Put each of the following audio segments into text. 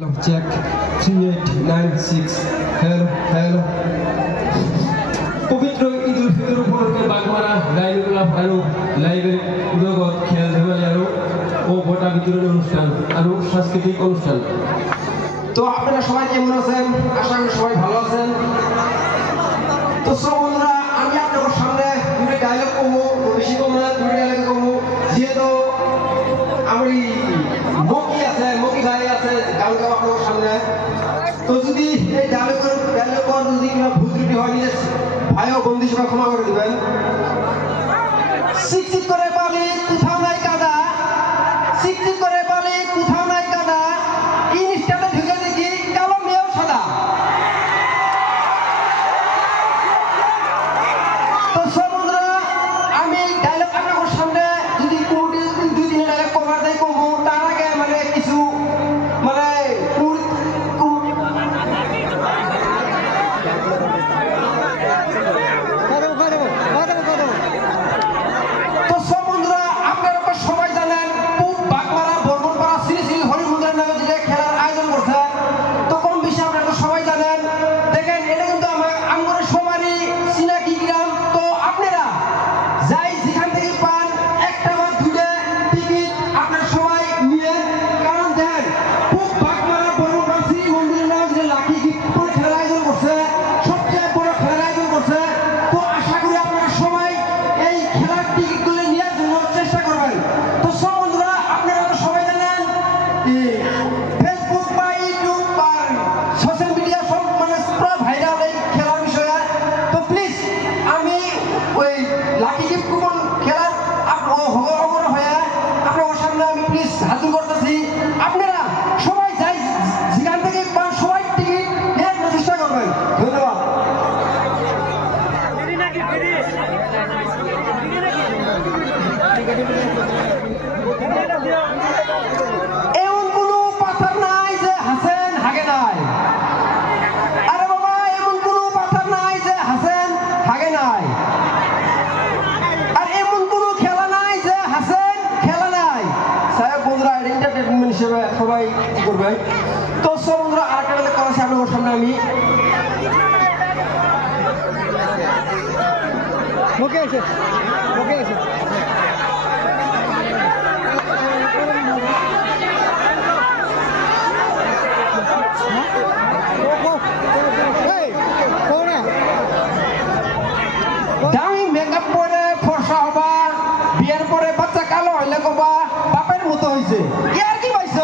Check 3896 hello পবিত্র ঈদুল ফিতর উপলক্ষে বাগমারা গাইনুল্লাহ ফারুক লাইভের উদ্যোগত খেল ধেমালি ও ভোটা বিতরণ অনুষ্ঠান আর সাংস্কৃতিক অনুষ্ঠান। তো আপনারা সবাই কেমন আছেন? আশা করি সবাই ভালো আছেন। তো বন্ধুরা, আমি আপনাদের সামনে দুটো ডায়লগ করবো, বেশি কম না, দুটো ডায়লগ করবো। যেহেতু আমার মকি ভাই আছে গান গাওয়া আপনার সামনে, তো যদি এই ডায়লগ যদি ভুল ত্রুটি হয় নিজের ভাই ও বন্ধু সবাই ক্ষমা করে দিবেন। শিক্ষিত করে বলি কোথাও নাই কাদা, শিক্ষিত করে বলি কোথাও নাই কাদা, ইনস্টাতে ঢুকে দেখি কালো মেয়েও সাদা। তো বন্ধুরা, আমি ডায়লগ আপনার সামনে যদি দুই দিনের ডায়লগ কভার দেয় করবো, তার আগে মানে কিছু মানে এমন কোনো পাথর নাই যে হাসেন হাগে নাই। আরে বাবা, এমন কোনো পাথর নাই যে হাসেন হাগে নাই। আর এমন কোনো খেলা নাই যে হাসেন খেলা নাই। সাহেব বন্ধুরা, এন্টারটেনমেন্ট হিসেবে সবাই করবেন। তো বন্ধুরা, আরেকটা কথা আছে আপনার সামনে আমি দামি মেকআপ করে ফর্সা হবা, বিয়ের পরে বাচ্চা কালো হইলে কবা বাপের মতো হয়েছে। আর কি পাইছ?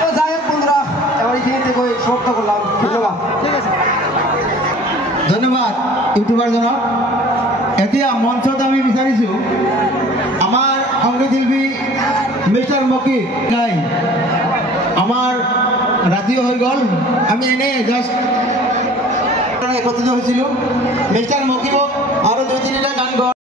তো যাই হোক বন্ধুরা, এবার এখানে থেকে সমাপ্ত করলাম। ধন্যবাদ। ধন্যবাদ ইউটিউবার জনক। এতিয়া মঞ্চত আমি বিচাৰিছোঁ আমাৰ সংগীত শিল্পী মিষ্টাৰ মকি নাই। আমাৰ ৰাতিও হৈ গ'ল, আমি এনেই জাষ্ট একত্ৰিত হৈছিলোঁ। মিষ্টাৰ মকিবক আৰু 2-3টা গান